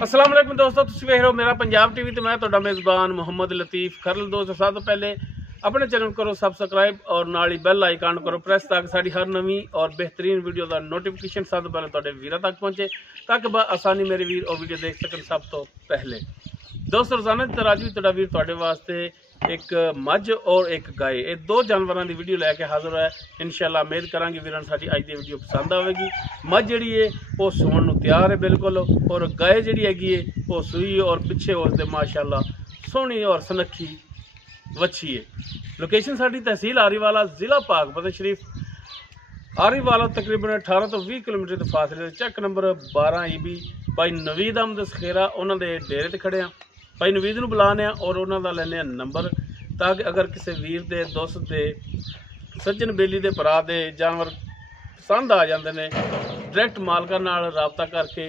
अस्सलाम वालेकुम दोस्तों, तुसीं वेख रहे हो मेरा पंजाब टीवी तो मैं तुहाडा मेज़बान मुहम्मद लतीफ़ खरल। दोस्तों सब तो पहले अपने चैनल करो सब्सक्राइब और नाल ही बैल आइकन करो प्रेस ताकि साड़ी हर नवी और बेहतरीन वीडियो का नोटिफिकेशन सब तो पहले तुहाडे वीरां तक पहुंचे ताकि आसानी मेरे वीर और वीडियो देख सकन सब तो पहले। दोस्तों रोजाना की तरह अज भी तुहाडा वीर तुहाडे वास्ते एक मझ और एक गाय ये दो जानवरों की वीडियो लैके हाजिर है। इंशाअल्लाह उम्मीद करांगे वीरां साडी अज दी वीडियो पसंद आवेगी। मझ जिहड़ी है वो सूण नूं तैयार है बिल्कुल, और गाय जिहड़ी हैगी है वो सूई और पिछे उसदे माशाअल्लाह सोहनी और सुनखी वच्छी है। लोकेशन साडी तहसील आरीवाला, जिला पाकपत शरीफ। आरीवाला तकरीबन 18 तो 20 किलोमीटर के फासले चैक नंबर 12 EB भाई नवीद अहमद सखेरा उन्होंने डेरे ते खड़े हैं। भाई नवीद नूं बुलाने और उन्हों का लैने नंबर ताकि अगर किसी वीर दे दोस्त दे सज्जन बेली दे भरा दे जानवर पसंद आ जाते हैं डायरैक्ट मालकां नाल राबता करके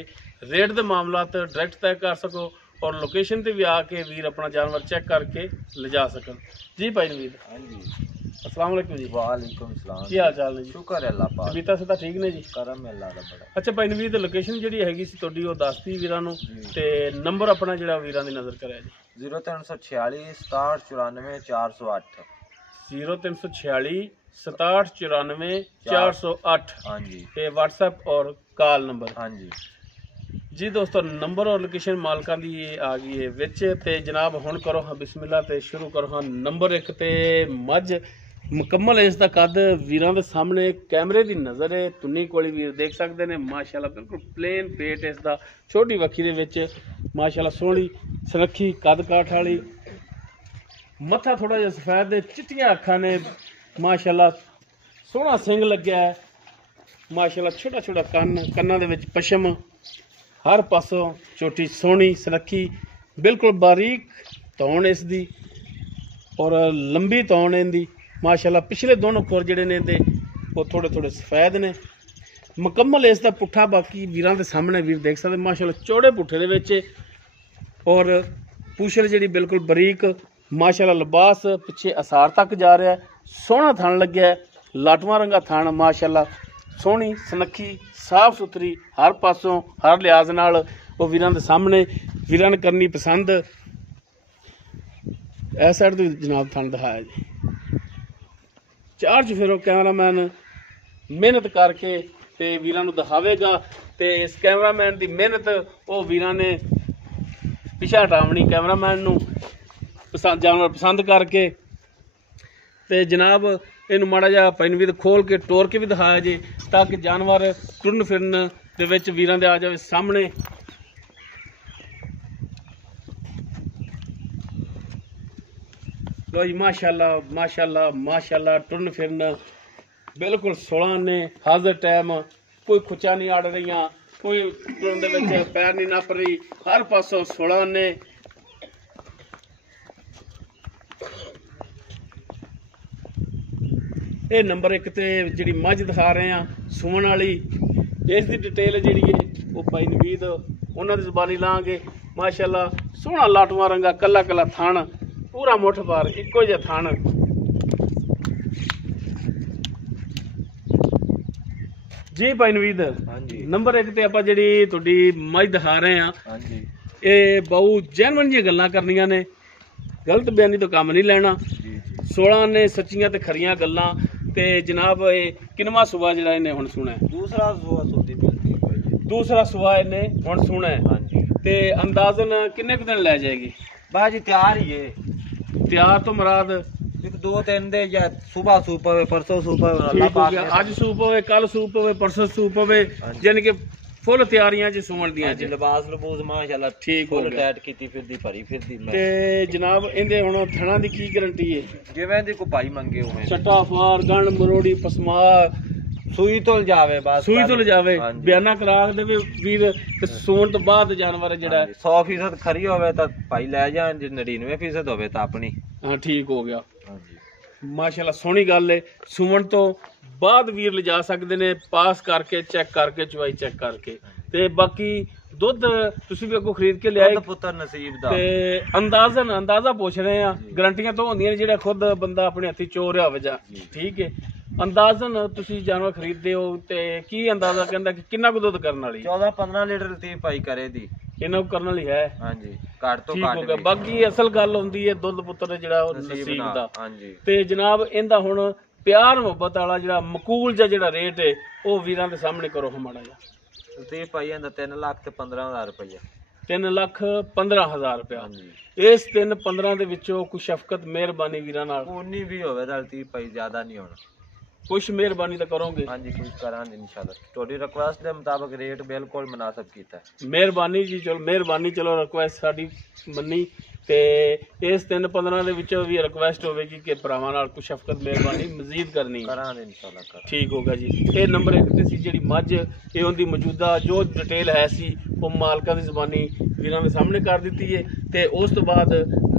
रेट दे मामलात डायरैक्ट तय कर सको और लोकेशन ते भी आके वीर अपना जानवर चेक करके ले जा सकन। जी भाई नवीद। हाँ जी, अस्सलाम वालेकुम जी। वालेकुम सलाम। की हाल चाल ने जी? शुक्र है अल्लाह पाक। तबीयतां से ठीक ने जी? करम है अल्लाह दा बड़ा। अच्छा भाई नवीद, लोकेशन जिहड़ी हैगी सी तुहाडी वो दसती वीरां नूं ते नंबर अपना जिहड़ा वीरां दी नज़र करिया जी। 0346 67 94 408। 0346 67 94 408। हाँ जी, ते व्हाट्सएप और कॉल नंबर। हाँ जी जी दोस्तों, नंबर और लोकेशन मालकां दी आ गई है विच ते जनाब हुण करो हाँ बिस्मिल्लाह ते शुरू करो हाँ। नंबर 1 ते मझ मुकम्मल इसका कद वीरां दे सामने कैमरे की नज़र है। तुन्नी कोली वीर देख सकते हैं माशाल्लाह बिल्कुल प्लेन पेट इसका, छोटी वक्खी दे विच माशाल्लाह सोहनी सुनखी कद काठ वाली, मत्था थोड़ा जिहा सफेद है, चिट्टियां अखां ने माशाल्लाह, सोहना सिंग लग्या है माशाल्लाह, छोटा छोटा कन्नां दे विच पशम, हर पासों चोटी सोहनी सुनखी, बिल्कुल बारीक तौण इसदी और लंबी तौण इहदी माशाल्लाह। पिछले दोनों खुर जिहड़े ने ते वो थोड़े थोड़े सफेद ने। मुकम्मल इसका पुट्ठा बाकी वीरां दे सामने वीर देख सकते माशाल्लाह, चौड़े पुट्ठे दे विच और पूछल जिहड़ी बिल्कुल बरीक माशाल्लाह, लिबास पिछे असार तक जा रहा है, सोहना थण लग्या है, लाटवा रंगा थण माशाल्लाह, सोहनी सुनखी साफ सुथरी हर पासों हर लिहाज नाल वो वीरां दे सामने वीरां ने करनी पसंद। इस साइड तो जनाब थण दिखाया जी। चार्ज फिर कैमरामैन मेहनत करके ते वीरां नूं दिखावेगा ते इस कैमरामैन की मेहनत वो वीरां ने पिछा हटावनी कैमरामैन नूं पसंद जानवर पसंद करके ते जनाब इनू माड़ा जा पैनवीद खोल के टोर के भी दिखाया जी ताकि जानवर टुरन फिरन दे विच वीरां दे आ जाए सामने। लो जी माशाल्लाह माशाल्लाह माशाल्लाह, टुरन फिरन बिल्कुल 16 ने हाजिर टाइम, कोई खुचा नहीं आड़ रही, कोई टुरन दे विच पैर नहीं नप रही, हर पासों 16 ने। ये नंबर 1 ते जिहड़ी मझ दिखा रहे हैं सुमन वाली, इसकी डिटेल जिहड़ी है वो भाई नवीद उन्हां दी ज़बानी लांगे माशाल्लाह, सोहना लाटवा रंगा कला कला थण, पूरा मुठ पार इक्को जिहा थण। जी भाई नवीद। हाँ जी, नंबर 1 ते आपां जिहड़ी तुहाडी मझ दिखा रहे हैं हाँ जी, ये बहु जैनवन जिहियां गल्लां करनियां ने, गलत बयानी तो काम नहीं लेना। जी जी। 16 ने सच्चियां ते खरियां गल्लां ते जनाब ये किनवा सुबह जिहड़ा इन्हें हुण सुना है? दूसरा सुबह सुनती मिलती है जी। दूसरा सुबह इन्हें हुण सुना है हाँ जी, ते अंदाजन किन्ने कुछ दिन लै जाएगी? बाजी तैयार ही है। तैयार तो मुराद एक 2-3 दे या सुबह सूप होवे परसों सूप होवे अल्लाह ठीक हो पाक गया, ने। अज सूप होवे कल सूप होवे परसों सूप होवे, हाँ जी। यानी कि फुल तैयारियां च सुमन दियां हाँ जी, च लिबास लबूस माशाल्लाह ठीक हो फुल गया। टाइट कीती फिरदी भरी फिरदी मैं ते जनाब इंदे हुण थणा दी की गारंटी है? जिवें दी को भाई मंगे उवें छट्टा फार गंड मरोड़ी पसमा सूई तो जावे बस सूई तो जावे, हाँ जी। बयाना करा देवे वीर ते सूण तो बाद जानवर जिहड़ा 100% खरी होवे तो भाई ले जान, जे 99% होवे तो अपनी। हाँ ठीक हो गया हाँ जी, माशाल्लाह, सोहनी गल है। सुमन तो बाद वीर लिजा सकते ने पास करके चेक करके चवाई चेक करके ते बाकी दुध तुसीं भी अगों खरीद के लियाए खुद पुत्र नसीब दा ते अंदाजा पूछ रहे हैं। गारंटियां तो होंदियां ने जेड़ा खुद बंदा अपने हत्थी चोर रहा होवे जा, ठीक है। अंदाजन तुसी जानवर खरीदते हो ते की अंदाजा कहंदा कि किन्ना कुछ दुध करन वाली? 14-15 लीटर लतीफ भाई करे दी। ਇਹਨਾਂ ਨੂੰ ਕਰਨ ਵਾਲੀ ਹੈ। ਹਾਂਜੀ ਘੱਟ ਤੋਂ ਠੀਕ ਹੋ ਘੱਟ ਗਿਆ। ਬਾਕੀ ਅਸਲ ਗੱਲ ਹੁੰਦੀ ਹੈ ਦੁੱਧ ਪੁੱਤਰ ਜਿਹੜਾ ਉਹ ਨਸੀਬ ਦਾ। ਹਾਂਜੀ ਤੇ ਜਨਾਬ ਇਹਦਾ ਹੁਣ ਪਿਆਰ ਮੁਹੱਬਤ ਵਾਲਾ ਜਿਹੜਾ ਮਕੂਲ ਜਿਹੜਾ ਰੇਟ ਹੈ ਉਹ ਵੀਰਾਂ ਦੇ ਸਾਹਮਣੇ ਕਰੋ ਮਾੜਾ ਜਿਹਾ। ਤੇ ਭਾਈ ਇਹਦਾ 3 ਲੱਖ ਤੇ 15,000 ਰੁਪਇਆ। 3,15,000 ਰੁਪਇਆ। ਹਾਂਜੀ ਇਸ 3-15 ਦੇ ਵਿੱਚੋਂ ਕੋਈ ਸ਼ਫਕਤ ਮਿਹਰਬਾਨੀ ਵੀਰਾਂ ਨਾਲ ਉਨੀ ਵੀ ਹੋਵੇ ਤਾਂ 30 ਭਾਈ ਜ਼ਿਆਦਾ ਨਹੀਂ ਹੋਣਾ। ਕੁਛ ਮਿਹਰਬਾਨੀ ਤਾਂ ਕਰੋਗੇ? ਹਾਂਜੀ ਕੁਝ ਕਰਾਂਗੇ ਇਨਸ਼ਾਅੱਲਾ। ਤੁਹਾਡੀ ਰਿਕੁਐਸਟ ਦੇ ਮੁਤਾਬਕ ਰੇਟ ਬਿਲਕੁਲ ਮੁਨਾਸਬ ਕੀਤਾ ਹੈ। ਮਿਹਰਬਾਨੀ ਜੀ। ਚਲੋ ਮਿਹਰਬਾਨੀ। ਚਲੋ ਰਿਕੁਐਸਟ ਸਾਡੀ ਮੰਨੀ ਤੇ ਇਸ 3-15 ਦੇ ਵਿੱਚੋਂ ਵੀ ਰਿਕੁਐਸਟ ਹੋਵੇਗੀ ਕਿ ਭਰਾਵਾਂ ਨਾਲ ਕੁਛ ਸ਼ਫਕਤ ਮਿਹਰਬਾਨੀ ਮਜ਼ੀਦ ਕਰਨੀ ਕਰਾਂਗੇ ਇਨਸ਼ਾਅੱਲਾ ਕਰਾਂਗੇ। ਠੀਕ ਹੋਗਾ ਜੀ। ਇਹ ਨੰਬਰ 1 ਤੇ ਸੀ ਜਿਹੜੀ ਮੱਝ ਇਹ ਉਹਦੀ ਮੌਜੂਦਾ ਜੋ ਡਿਟੇਲ ਹੈ ਸੀ ਉਹ ਮਾਲਕਾਂ ਦੀ ਜ਼ਬਾਨੀ ਵੀਰਾਂ ਦੇ ਸਾਹਮਣੇ ਕਰ ਦਿੱਤੀ ਹੈ। ਤੇ ਉਸ ਤੋਂ ਬਾਅਦ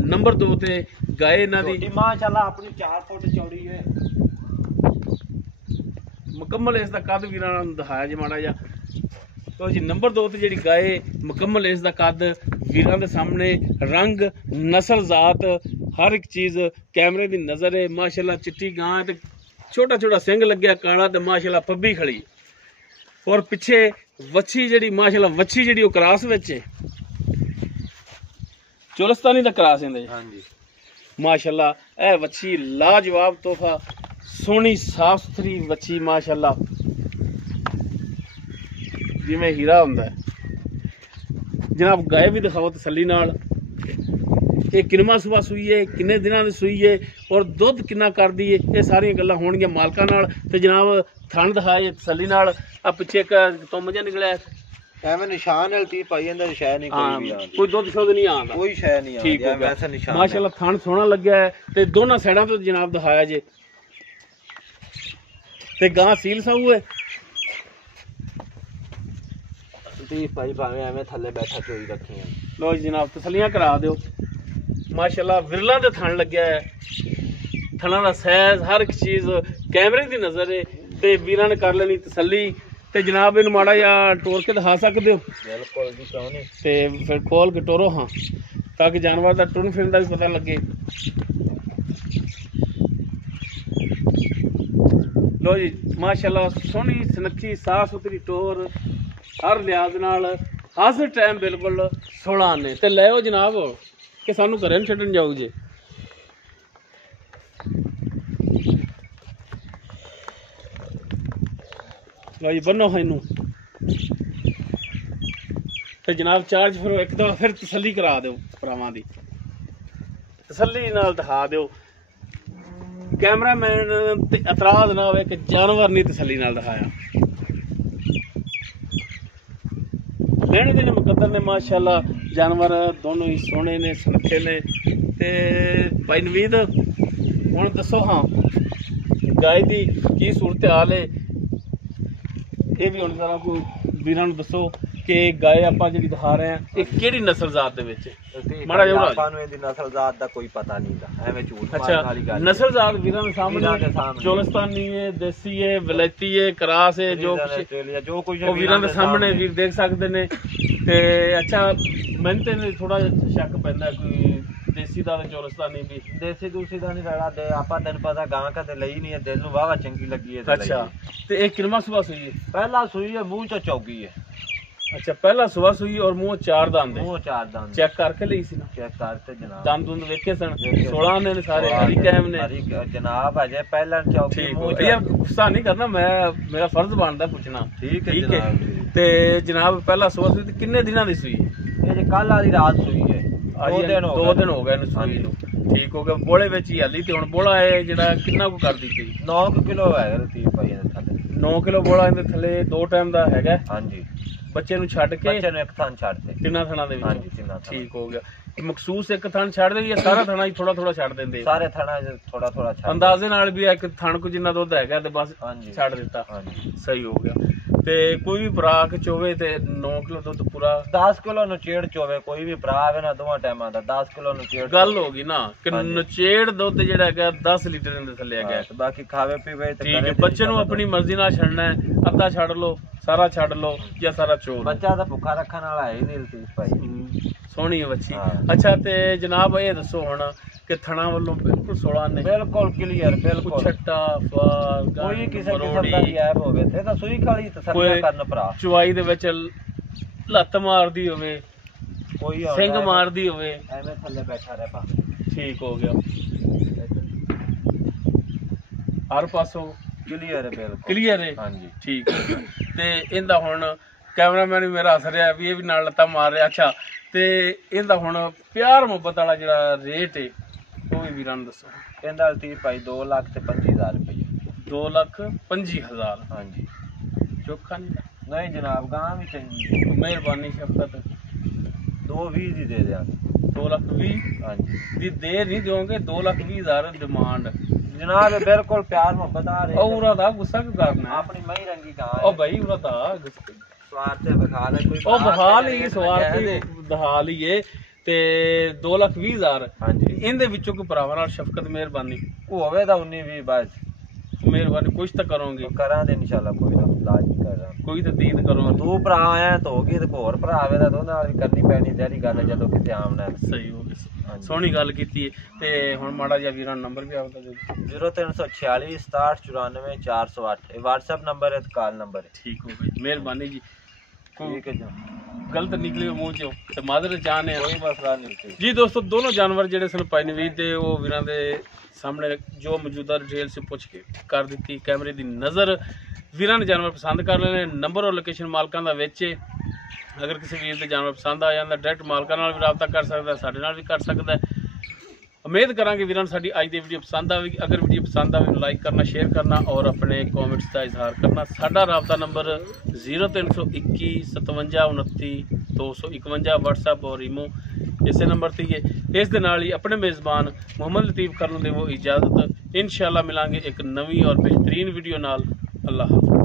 ਨੰਬਰ 2 ਤੇ ਗਾਏ ਇਹਨਾਂ ਦੀ ਮਾਸ਼ਾਅੱਲਾ ਆਪਣੀ 4 ਫੁੱਟ ਚੌੜੀ ਹੈ ਮੁਕੰਮਲ। ਇਸ ਦਾ ਕੱਦ ਵੀਰਾਂ ਨੂੰ ਦਿਖਾਇਆ ਜੀ ਮਾੜਾ ਜਿਹਾ। ਤੋ ਜੀ ਨੰਬਰ 2 ਤੇ ਜਿਹੜੀ ਗਾਏ ਮੁਕੰਮਲ ਇਸ ਦਾ ਕੱਦ ਵੀਰਾਂ ਦੇ ਸਾਹਮਣੇ ਰੰਗ ਨਸਲ ਜ਼ਾਤ ਹਰ ਇੱਕ ਚੀਜ਼ ਕੈਮਰੇ ਦੀ ਨਜ਼ਰ ਹੈ। ਮਾਸ਼ਾਅੱਲਾ ਚਿੱਟੀ ਗਾਂ ਹੈ ਤੇ ਛੋਟਾ ਛੋਟਾ ਸਿੰਘ ਲੱਗਿਆ ਕਾਲਾ ਤੇ ਮਾਸ਼ਾਅੱਲਾ ਪੱਬੀ ਖੜੀ ਔਰ ਪਿੱਛੇ ਵੱਛੀ ਜਿਹੜੀ ਮਾਸ਼ਾਅੱਲਾ ਵੱਛੀ ਜਿਹੜੀ ਉਹ ਕਰਾਸ ਵਿੱਚ ਹੈ ਚੋਲਸਤਾਨੀ ਦਾ ਕਰਾਸ ਇਹਦੇ। ਹਾਂਜੀ ਮਾਸ਼ਾਅੱਲਾ ਇਹ ਵੱਛੀ ਲਾਜਵਾਬ ਤੋਹਫਾ ਸੋਹਣੀ ਸਾਫ ਸੁਥਰੀ ਵੱਛੀ ਮਾਸ਼ਾਅੱਲਾ ਜਿਵੇਂ ਹੀਰਾ ਹੁੰਦਾ ਹੈ। ਜਨਾਬ ਗਾਏ ਵੀ ਦਿਖਾਓ ਤਸੱਲੀ ਨਾਲ। ਇਹ ਕਿੰਨਵਾਂ ਸੂਆ ਸੂਈ ਹੈ, ਕਿੰਨੇ ਦਿਨਾਂ ਦੀ ਸੂਈ ਹੈ ਔਰ ਦੁੱਧ ਕਿੰਨਾ ਕਰਦੀ ਹੈ, ਇਹ ਸਾਰੀਆਂ ਗੱਲਾਂ ਹੋਣਗੀਆਂ ਮਾਲਕਾਂ ਨਾਲ। ਤੇ ਜਨਾਬ ਥਣ ਦਿਖਾਏ ਤਸੱਲੀ ਨਾਲ। ਆ ਪਿੱਛੇ ਇੱਕ ਤੁੰਮ ਜਿਹਾ ਨਿਕਲਿਆ ਐਵੇਂ ਨਿਸ਼ਾਨ ਨਾਲ 30 ਭਾਈ ਇਹਦਾ ਸ਼ੈ ਨਹੀਂ ਕੋਈ ਵੀ ਆਉਂਦੀ। ਕੋਈ ਦੁੱਧ ਸ਼ੁੱਧ ਨਹੀਂ ਆਉਂਦਾ, ਕੋਈ ਸ਼ੈ ਨਹੀਂ ਆਉਂਦੀ। ਠੀਕ ਹੋ ਗਿਆ। ਵੈਸੇ ਨਿਸ਼ਾਨ ਮਾਸ਼ਾਅੱਲਾ ਥਣ ਸੋਹਣਾ ਲੱਗਿਆ ਹੈ ਤੇ ਦੋਨਾਂ ਸਾਈਡਾਂ ਤੋਂ ਜਨਾਬ ਦਿਖਾਇਆ ਜੇ। ਤੇ ਗਾਂ ਸੀਲ ਸਾਊ ਹੈ। 30 ਭਾਈ ਭਾਵੇਂ ਐਵੇਂ ਥੱਲੇ ਬੈਠਾ ਚੋਈ ਰੱਖੀਆਂ। ਲੋ ਜੀ ਜਨਾਬ ਤਸੱਲੀਆਂ ਕਰਾ ਦਿਓ। ਮਾਸ਼ਾਅੱਲਾ ਵਿਰਲਾ ਦੇ ਥਣ ਲੱਗਿਆ ਹੈ। ਥਣਾਂ ਦਾ ਸਾਈਜ਼ ਹਰ ਇੱਕ ਚੀਜ਼ ਕੈਮਰੇ ਦੀ ਨਜ਼ਰ ਹੈ ਤੇ ਵੀਰਾਂ ਨੇ ਕਰ ਲੈਣੀ ਤਸੱਲੀ। ਤੇ ਜਨਾਬ ਇਹਨੂੰ ਮਾੜਾ ਜਿਹਾ ਟੋਰ ਕੇ ਦਿਖਾ ਸਕਦੇ ਹੋ? ਬਿਲਕੁਲ ਜੀ ਕਿਉਂ ਨਹੀਂ। ਤੇ ਫਿਰ ਖੋਲ ਕੇ ਟੋਰੋ ਹਾਂ ਤਾਂ ਕਿ ਜਾਨਵਰ ਦਾ ਟੁਰਨ ਫਿਰਨ ਦਾ ਵੀ ਪਤਾ ਲੱਗੇ। ਲੋ ਜੀ ਮਾਸ਼ਾਅੱਲਾ ਸੋਹਣੀ ਸੁਨੱਖੀ ਸਾਫ ਸੁਥਰੀ ਟੋਰ ਹਰ ਲਿਹਾਜ਼ ਨਾਲ ਹਾਜ਼ਰ ਟਾਈਮ ਬਿਲਕੁਲ 16 ਆਨੇ ਤੇ ਲੈ ਜਨਾਬ ਕਿ ਸਾਨੂੰ ਘਰੇ ਨੂੰ ਛੱਡਣ ਜਾਊ ਜੇ। ਲੋ ਜੀ ਬੰਨੋ ਇਹਨੂੰ ਤੇ ਜਨਾਬ ਚਾਰਜ ਫਿਰ ਇੱਕ ਦਫਾ ਫਿਰ ਤਸੱਲੀ ਕਰਾ ਦਿਓ ਭਰਾਵਾਂ ਦੀ। ਤਸੱਲੀ ਨਾਲ ਦਿਖਾ ਦਿਓ। ਕੈਮਰਾਮੈਨ ਤੇ ਇਤਰਾਜ਼ ਨਾ ਹੋਵੇ ਕਿ ਜਾਨਵਰ ਨਹੀਂ ਤਸੱਲੀ ਨਾਲ ਦਿਖਾਇਆ। ਲੈਣੇ ਦੇ ਨੇ ਮੁਕੱਦਰ ਨੇ ਮਾਸ਼ਾਅੱਲਾ ਜਾਨਵਰ ਦੋਨੋਂ ਹੀ ਸੋਹਣੇ ਨੇ ਸੁਨੱਖੇ ਨੇ। ਤੇ ਭਾਈ ਨਵੀਦ ਹੁਣ ਦੱਸੋ ਹਾਂ ਗਾਏ ਦੀ ਕੀ ਸੂਰਤ ਹਾਲ ਹੈ? ਇਹ ਵੀ ਹੁਣ ਜ਼ਰਾ ਕੋਈ ਵੀਰਾਂ ਨੂੰ ਦੱਸੋ ਕਿ ਗਾਏ ਆਪਾਂ ਜਿਹੜੀ ਦਿਖਾ ਰਹੇ ਆ ਇਹ ਕਿਹੜੀ ਨਸਲ ਜ਼ਾਤ ਦੇ ਵਿੱਚ ਮਾੜਾ ਜਿਹਾ? ਆਪਾਂ ਨੂੰ ਇਹਦੀ ਨਸਲ ਜ਼ਾਤ ਦਾ ਕੋਈ ਪਤਾ ਨਹੀਂ ਦਾ, ਐਵੇਂ ਝੂਠ ਮਾਰਨ ਅੱਛਾ ਵਾਲੀ ਗੱਲ। ਨਸਲ ਜ਼ਾਤ ਵੀਰਾਂ ਦੇ ਸਾਹਮਣੇ ਚੋਲਸਤਾਨੀ ਹੈ, ਦੇਸੀ ਹੈ, ਵਲੈਤੀ ਹੈ, ਕਰਾਸ ਹੈ, ਜੋ ਕੁਝ ਉਹ ਵੀਰਾਂ ਦੇ ਸਾਹਮਣੇ ਵੀਰ ਦੇਖ ਸਕਦੇ ਨੇ। ਤੇ ਅੱਛਾ ਮੈਨੂੰ ਤੇ ਥੋੜਾ ਜਿਹਾ ਸ਼ੱਕ ਪੈਂਦਾ ਕੋਈ ਦੇਸੀ ਦਾ ਤੇ ਚੋਲਸਤਾਨੀ ਵੀ। ਦੇਸੀ ਦੂਸੀ ਦਾ ਨਹੀਂ ਰੜਾ ਦੇ ਆਪਾਂ ਤੈਨੂੰ ਪਤਾ ਗਾਂ ਕਦੇ ਲਈ ਨਹੀਂ ਹੈ, ਦਿਲ ਨੂੰ ਵਾਵਾ ਚੰਗੀ ਲੱਗੀ ਹੈ। ਅੱਛਾ ਤੇ ਇਹ ਕਿੰਨਵਾਂ ਸੂਆ ਸੂਈ ਹੈ? ਪਹਿਲਾ ਸੂਈ ਹੈ, ਮੂੰਹ ਚੋਂ ਚੌਗੀ ਹੈ। ਅੱਛਾ ਪਹਿਲਾ ਸੂਆ ਸੂਈ ਔਰ ਮੂੰਹ 4 ਦੰਦ ਮੂੰਹ 4 ਦੰਦ ਚੈੱਕ ਕਰਕੇ ਲਈ ਸੀ ਨਾ? ਚੈੱਕ ਕਰਤੇ ਜਨਾਬ। ਦੰਦ ਦੁੰਦ ਵੇਖੇ ਸਨ? 16 ਨੇ ਸਾਰੇ ਹਰੀ ਕਾਇਮ ਨੇ ਜਨਾਬ। ਅਜੇ ਪਹਿਲਾ ਚੌਗੀ ਮੂੰਹ ਯਾਰ ਗੁੱਸਾ ਨਹੀਂ ਕਰਨਾ, ਮੈਂ ਮੇਰਾ ਫਰਜ਼ ਬਣਦਾ ਪੁੱਛਣਾ। ਠੀਕ ਹੈ ਜਨਾਬ। ਤੇ ਜਨਾਬ ਪਹਿਲਾ ਸੂਆ ਸੂਈ ਤੇ ਕਿੰਨੇ ਦਿਨਾਂ ਦੀ ਸੂਈ? ਇਹ ਜੇ ਕੱਲ ਵਾਲੀ ਰਾਤ ਸੂਈ ਹੈ। 2 ਦਿਨ ਹੋ ਗਏ ਇਹਨੂੰ ਸੂਈ ਨੂੰ। ਠੀਕ ਹੋ ਗਿਆ। ਬੋਲੇ ਵਿੱਚ ਹੀ ਹਾਲੀ ਤੇ ਹੁਣ ਬੋਲਾ ਹੈ ਜਿਹੜਾ ਕਿੰਨਾ ਕੁ ਕਰਦੀ ਪਈ? 9 ਕਿਲੋ ਹੈਗਾ ਰਤੀਬ ਭਾਈ ਇਹਦੇ ਥੱਲੇ। 9 ਕਿਲੋ ਬੋਲਾ ਇਹਦੇ ਥੱਲੇ 2 ਟਾਈਮ ਦਾ ਹੈਗਾ। ਹਾਂਜੀ ਬੱਚੇ ਨੂੰ ਛੱਡ ਕੇ ਬੱਚੇ ਨੂੰ ਇੱਕ ਥਣ ਛੱਡ ਦੇ ਤਿੰਨਾਂ ਥਣਾਂ ਦੇ ਵਿੱਚ? ਹਾਂਜੀ ਤਿੰਨਾਂ। ਠੀਕ ਹੋ ਗਿਆ। ਮਖਸੂਸ ਇੱਕ ਥਣ ਛੱਡ ਦੇ ਜਾਂ ਸਾਰਾ ਥਣਾ ਹੀ ਥੋੜਾ ਥੋੜਾ ਛੱਡ ਦਿੰਦੇ? ਸਾਰੇ ਥਣਾ ਥੋੜਾ ਥੋੜਾ ਛੱਡ ਅੰਦਾਜ਼ੇ ਨਾਲ ਵੀ ਇੱਕ ਥਣ ਕੋ ਜਿੰਨਾ ਦੁੱਧ ਹੈਗਾ ਤੇ ਬਸ ਛੱਡ ਦਿੱਤਾ। ਹਾਂਜੀ ਸਹੀ ਹੋ ਗਿਆ। ਤੇ ਕੋਈ ਵੀ ਬਰਾਕ ਚੋਵੇ ਤੇ 9 ਕਿਲੋ ਦੁੱਧ ਪੂਰਾ 10 ਕਿਲੋ ਨਚੇੜ ਚੋਵੇ ਕੋਈ ਵੀ ਭਰਾ ਆਵੇ ਨਾ ਦੋਵਾਂ ਟਾਈਮਾਂ ਦਾ 10 ਕਿਲੋ ਨਚੇੜ ਗੱਲ ਹੋ ਗਈ ਨਾ ਕਿ ਨਚੇੜ ਦੁੱਧ ਜਿਹੜਾ ਹੈਗਾ 10 ਲੀਟਰ ਦੇ ਥੱਲੇ ਹੈਗਾ। ਬਾਕੀ ਖਾਵੇ ਪੀਵੇ ਤੇ ਠੀਕ ਹੈ। ਬੱਚੇ ਨੂੰ ਆਪਣੀ ਮਰਜ਼ੀ ਨਾਲ ਛੱਡਣਾ ਹੈ, ਅੱਧਾ ਛੱਡ ਲਓ, ਸਾਰਾ ਛੱਡ ਲਓ ਜਾਂ ਸਾਰਾ ਚੋ। ਬੱਚਾ ਤਾਂ ਭੁੱਖਾ ਰੱਖਣ ਵਾਲਾ ਹੈ ਹੀ ਨਹੀਂ ਲਤੀਫ ਭਾਈ। ਸੋਹਣੀ ਵੱਛੀ। ਅੱਛਾ ਤੇ ਜਨਾਬ ਇਹ ਦੱਸੋ ਹੁਣ ਕਿ ਥਣਾ ਵੱਲੋਂ ਬਿਲਕੁਲ 16 ਨੇ? ਬਿਲਕੁਲ ਕਲੀਅਰ, ਬਿਲਕੁਲ ਛੱਟਾ ਫਾਰ ਕੋਈ ਕਿਸੇ ਕਿਸਮ ਦਾ ਐਬ ਹੋਵੇ ਤੇ ਤਾਂ ਸੂਈ ਖਾਲੀ ਤਸੱਲੀ ਕਰਨ ਭਰਾ। ਚੁਆਈ ਦੇ ਵਿੱਚ ਲੱਤ ਮਾਰਦੀ ਹੋਵੇ ਕੋਈ ਸਿੰਘ ਮਾਰਦੀ ਹੋਵੇ ਐਵੇਂ ਥੱਲੇ ਬੈਠਾ ਰਹਿ ਪਾ। ਠੀਕ ਹੋ ਗਿਆ, ਹਰ ਪਾਸੋਂ ਕਲੀਅਰ ਹੈ, ਬਿਲਕੁਲ ਕਲੀਅਰ ਹੈ। ਹਾਂਜੀ ਠੀਕ ਹੋ ਗਿਆ। ਤੇ ਇਹਦਾ ਹੁਣ ਕੈਮਰਾਮੈਨ ਵੀ ਮੇਰਾ ਹੱਸ ਰਿਹਾ ਵੀ ਇਹ ਵੀ ਨਾਲ ਲੱਤਾਂ ਮਾਰ ਰਿਹਾ। ਅੱਛਾ, ਤੇ ਇਹਦਾ ਹੁਣ ਪਿਆਰ ਮੁਹੱਬਤ ਵਾਲਾ ਜਿਹੜਾ ਰੇਟ ਹੈ ਉਹ ਵੀ ਵੀਰਾਂ ਨੂੰ ਦੱਸੋ। ਇਹਦਾ ਲਤੀਫ ਭਾਈ 2,25,000 ਰੁਪਏ। 2,25,000। ਹਾਂਜੀ, ਚੋਖਾ ਨਹੀਂ ਜਨਾਬ, ਗਾਂ ਵੀ ਚੰਗੀ। ਮਿਹਰਬਾਨੀ ਸ਼ਫਕਤ। 2,20,000 ਦੀ ਦੇ ਦਿਆਂਗੇ। 2,20,000 ਹਾਂਜੀ ਦੀ ਦੇਰ ਨਹੀਂ ਦਿਓਗੇ। 2,20,000 ਡਿਮਾਂਡ ਜਨਾਬ, ਬਿਲਕੁਲ ਪਿਆਰ ਮੁਹੱਬਤ ਆ ਰਹੀ। ਉਹਦਾ ਦਾ ਗੁੱਸਾ ਕਿਉਂ ਕਰਨਾ? ਆਪਣੀ ਮਹੀਂ ਰੰਗੀ ਗਾਂ ਉਹ ਭਾਈ ਉਹਦਾ ਦਾ ਸਵਾਰ ਤੇ ਬਖਾਲ ਹੈ, ਕੋਈ ਉਹ ਬਹਾਲ ਹੀ ਸਵਾਰ ਤੇ ਬਹਾਲ ਹੀ ਏ। ਤੇ 2,20,000। ਹਾਂਜੀ, ਇਹਦੇ ਵਿੱਚੋਂ ਕੋਈ ਭਰਾਵਾਂ ਨਾਲ ਸ਼ਫਕਤ ਮਿਹਰਬਾਨੀ ਹੋਵੇ ਤਾਂ 19-20 ਬਸ ਮਿਹਰਬਾਨੀ ਕੁਛ ਤਾਂ ਕਰੋਗੇ। ਕਰਾਂਗੇ ਇਨਸ਼ਾਅੱਲਾ, ਕੋਈ ਨਾ ਲਾਜ਼ਮੀ ਕਰਾਂਗੇ। ਕੋਈ ਤਾਂ ਦੀਨ ਕਰੋ। ਤੂੰ ਭਰਾ ਆਇਆ ਤਾਂ ਹੋ ਗਈ, ਤੇ ਹੋਰ ਭਰਾ ਆਵੇ ਤਾਂ ਉਹਨਾਂ ਨਾਲ ਵੀ ਕਰਨੀ ਪੈਣੀ ਤੇਰੀ ਗੱਲ ਜਦੋਂ ਕਿਤੇ ਆਉਣਾ। ਸਹੀ ਹੋ ਗਿਆ, ਸੋਹਣੀ ਗੱਲ ਕੀਤੀ। ਤੇ ਹੁਣ ਮਾੜਾ ਜਿਹਾ ਵੀਰਾਂ ਨੰਬਰ ਵੀ ਆਪਦਾ ਦੇ 0346 67 94 408 ਇਹ WhatsApp ਨੰਬਰ ਹੈ ਤੇ ਕਾਲ ਨੰਬਰ ਹੈ। ਠੀਕ ਹੋ ਗਈ, ਮਿਹਰਬਾਨੀ ਜੀ। ਠੀਕ ਹੈ ਜੀ, ਗਲਤ ਨਿਕਲੇ ਮੂੰਹ ਚੋਂ ਤੇ ਮਾਦਰ ਜਾਨ ਹੈ, ਕੋਈ ਮਸਲਾ ਨਹੀਂ ਜੀ। ਦੋਸਤੋ ਦੋਨੋਂ ਜਾਨਵਰ ਜਿਹੜੇ ਸਨ ਭਾਈ ਨਵੀਦ ਦੇ ਉਹ ਵੀਰਾਂ ਦੇ ਸਾਹਮਣੇ ਜੋ ਮੌਜੂਦਾ ਡਿਟੇਲ ਸੇ ਪੁੱਛ ਕੇ ਕਰ ਦਿੱਤੀ। ਕੈਮਰੇ ਦੀ ਨਜ਼ਰ ਵੀਰਾਂ ਨੇ ਜਾਨਵਰ ਪਸੰਦ ਕਰ ਲੈਣੇ। ਨੰਬਰ ਔਰ ਲੋਕੇਸ਼ਨ ਮਾਲਕਾਂ ਦਾ ਵਿੱਚ ਹੈ। ਅਗਰ ਕਿਸੇ ਵੀਰ ਦੇ ਜਾਨਵਰ ਪਸੰਦ ਆ ਜਾਂਦਾ ਡਾਇਰੈਕਟ ਮਾਲਕਾਂ ਨਾਲ ਵੀ ਰਾਬਤਾ ਕਰ ਸਕਦਾ, ਸਾਡੇ ਨਾਲ ਵੀ ਕਰ ਸਕਦਾ। ਉਮੀਦ ਕਰਾਂਗੇ ਵੀਰਾਂ ਨੂੰ ਸਾਡੀ ਅੱਜ ਦੀ ਵੀਡੀਓ ਪਸੰਦ ਆਵੇਗੀ। ਅਗਰ ਵੀਡੀਓ ਪਸੰਦ ਆਵੇ ਲਾਈਕ ਕਰਨਾ, ਸ਼ੇਅਰ ਕਰਨਾ ਔਰ ਆਪਣੇ ਕਮੈਂਟਸ ਦਾ ਇਜ਼ਹਾਰ ਕਰਨਾ। ਸਾਡਾ ਰਾਬਤਾ ਨੰਬਰ 0321 57 29 251 WhatsApp ਔਰ ਈਮੋ ਇਸੇ ਨੰਬਰ ਤੇ ਹੀ ਹੈ। ਇਸ ਦੇ ਨਾਲ ਹੀ ਆਪਣੇ ਮੇਜ਼ਬਾਨ ਮੁਹੰਮਦ ਲਤੀਫ ਕਰਨ ਨੂੰ ਦੇਵੋ ਇਜਾਜ਼ਤ। ਇਨਸ਼ਾਅੱਲਾ ਮਿਲਾਂਗੇ ਇੱਕ ਨਵੀਂ ਔਰ ਬਿਹਤਰੀਨ ਵੀਡੀਓ ਨਾਲ। ਅੱਲਾਹ ਹਾਫਿਜ਼।